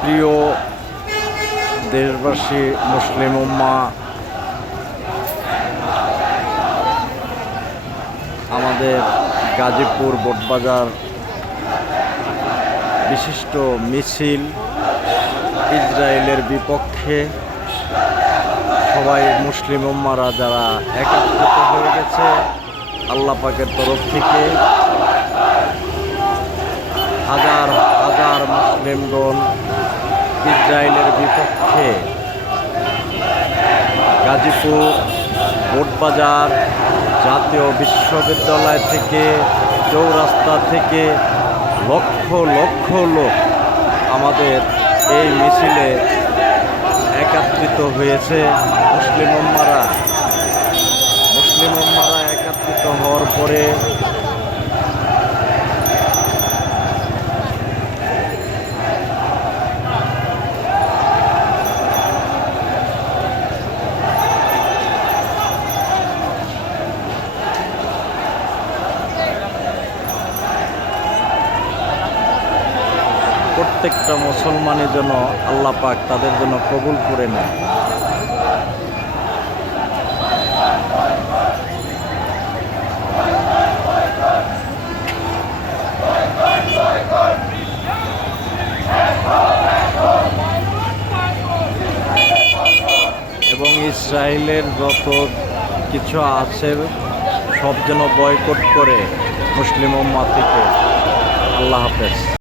প্রিয় দেশবাসী, মুসলিম উম্মাহ, আমাদের গাজীপুর বোটবাজার বিশিষ্ট মিছিল ইসরায়েলের বিপক্ষে সবাই মুসলিম উম্মারা যারা একত্রিত হয়ে গেছে আল্লাহ পাকের তরফ থেকে হাজার হাজার মুসলিমগণ ইসরায়েলের বিপক্ষে গাজীপুর বোটবাজার জাতীয় বিশ্ববিদ্যালয় থেকে চৌরাস্তা থেকে লক্ষ লক্ষ লোক আমাদের এই মিছিলে একত্রিত হয়েছে। মুসলিম উম্মারা একত্রিত হওয়ার পরে প্রত্যেকটা মুসলমানের জন্য আল্লাহ পাক তাদের জন্য কবুল করে নেয়। এবং ইসরায়েলের যত কিছু আছে সব যেন বয়কট করে মুসলিম উম্মাহ থেকে। আল্লাহ হাফেজ।